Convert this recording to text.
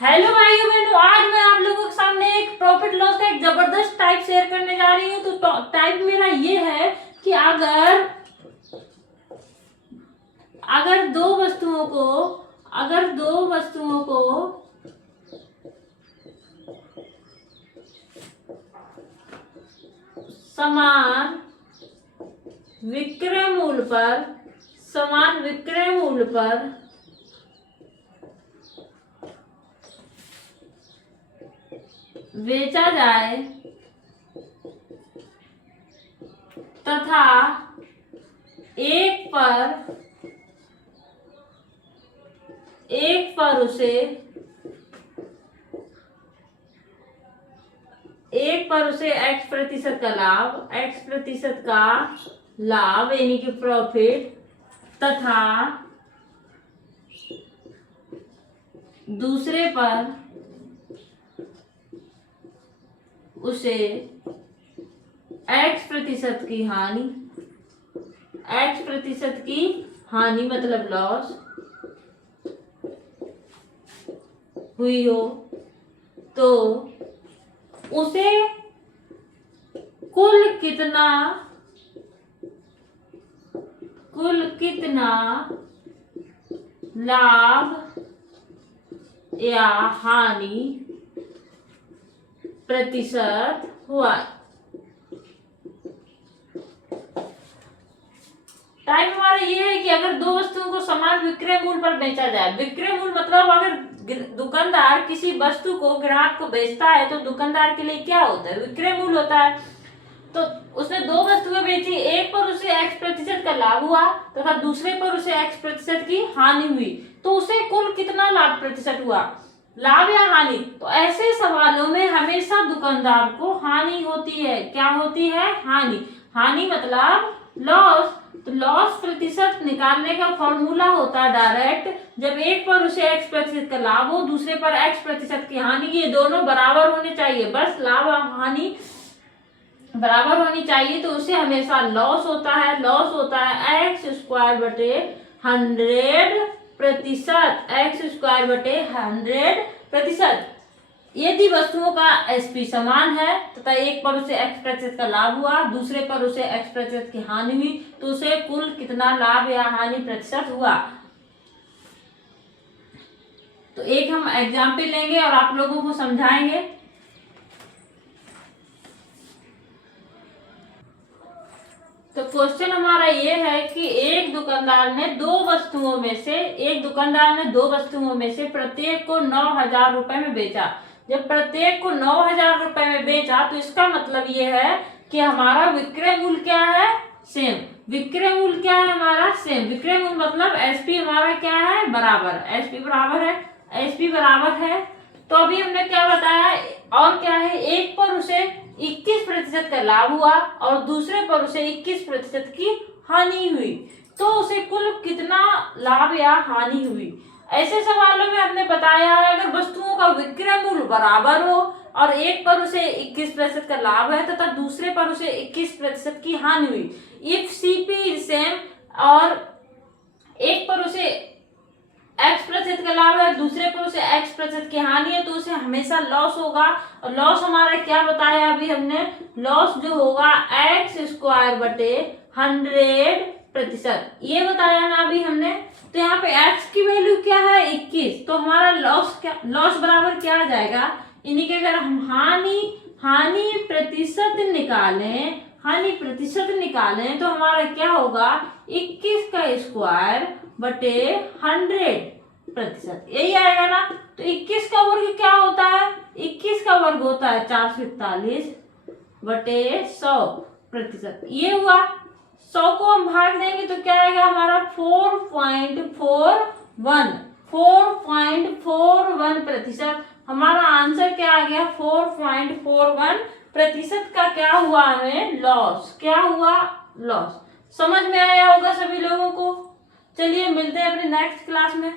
Hello भाइयों बहनों, आज मैं आप लोगों के सामने एक प्रॉफिट लॉस का एक जबरदस्त टाइप शेयर करने जा रही हूँ। तो टाइप मेरा ये है कि अगर दो वस्तुओं को समान विक्रय मूल्य पर बेचा जाए तथा एक पर उसे x प्रतिशत का लाभ यानी कि प्रॉफिट तथा दूसरे पर उसे x प्रतिशत की हानि मतलब लॉस हुई हो, तो उसे कुल कितना लाभ या हानि प्रतिशत हुआ। टाइप हमारा ये है कि अगर दो वस्तुओं को समान विक्रय मूल्य पर बेचा जाए। विक्रय मूल्य मतलब अगर दुकानदार किसी वस्तु को ग्राहक को बेचता है तो दुकानदार के लिए क्या होता है, विक्रय मूल्य होता है। तो उसने दो वस्तुएं बेची, एक पर उसे x प्रतिशत का लाभ हुआ तथा दूसरे पर उसे x प्रतिशत की हानि हुई, तो उसे कुल कितना लाभ प्रतिशत हुआ, लाभ या हानि। तो ऐसे सवालों में हमेशा दुकानदार को हानि होती है। क्या होती है? हानि मतलब लॉस। तो लॉस प्रतिशत निकालने का फॉर्मूला होता है डायरेक्ट, जब एक पर उसे x प्रतिशत का लाभ हो दूसरे पर x प्रतिशत की हानि, ये दोनों बराबर होने चाहिए। बस लाभ और हानि बराबर होनी चाहिए, तो उसे हमेशा लॉस होता है। लॉस होता है x² यदि वस्तुओं का एसपी समान है तथा एक पर उसे x प्रतिशत का लाभ हुआ दूसरे पर उसे x प्रतिशत की हानि हुई, तो उसे कुल कितना लाभ या हानि प्रतिशत हुआ। तो एक हम एग्जाम्पल लेंगे और आप लोगों को समझाएंगे। तो क्वेश्चन हमारा ये है कि एक दुकानदार ने दो वस्तुओं में से प्रत्येक को 9,000 रुपए में बेचा। जब प्रत्येक को 9,000 रुपए में बेचा तो इसका मतलब ये है कि हमारा विक्रय मूल्य क्या है? सेम। विक्रय मूल्य क्या है हमारा? सेम। विक्रय मूल्य मतलब एसपी हमारा क्या है? बराबर। एसपी बराबर है। तो अभी हमने क्या बताया और क्या है, एक पर उसे 21 प्रतिशत का लाभ हुआ और दूसरे पर उसे 21 प्रतिशत की हानि हुई, तो उसे कुल कितना लाभ या हानि हुई। ऐसे सवालों में हमने बताया है अगर वस्तुओं का विक्रय मूल्य बराबर हो और एक पर उसे 21 प्रतिशत का लाभ है तथा दूसरे पर उसे 21 प्रतिशत की हानि हुई, इफ सीपी इज सेम और एक पर उसे x प्रतिशत का लाभ है दूसरे पर उसे x प्रतिशत की हानि है, तो उसे हमेशा लॉस होगा। और लॉस हमारा क्या बताया अभी हमने? लॉस जो होगा x²/100%, ये बताया ना अभी हमने। तो यहाँ पे x की वैल्यू क्या है? 21। तो हमारा लॉस बराबर क्या आ जाएगा? यानी कि अगर हम हानि प्रतिशत निकालें तो हमारा क्या होगा? 21 का स्क्वायर बटे 100%, यही आएगा ना। तो 21 का वर्ग क्या होता है? 21 का वर्ग होता है 441 बटे 100%, ये हुआ। 100 को हम भाग देंगे तो क्या आएगा हमारा? 4.41%। हमारा आंसर क्या आ गया? 4.41% का क्या हुआ हमें? लॉस। क्या हुआ? लॉस। समझ में आया होगा सभी लोगों को। चलिए मिलते हैं अपने नेक्स्ट क्लास में।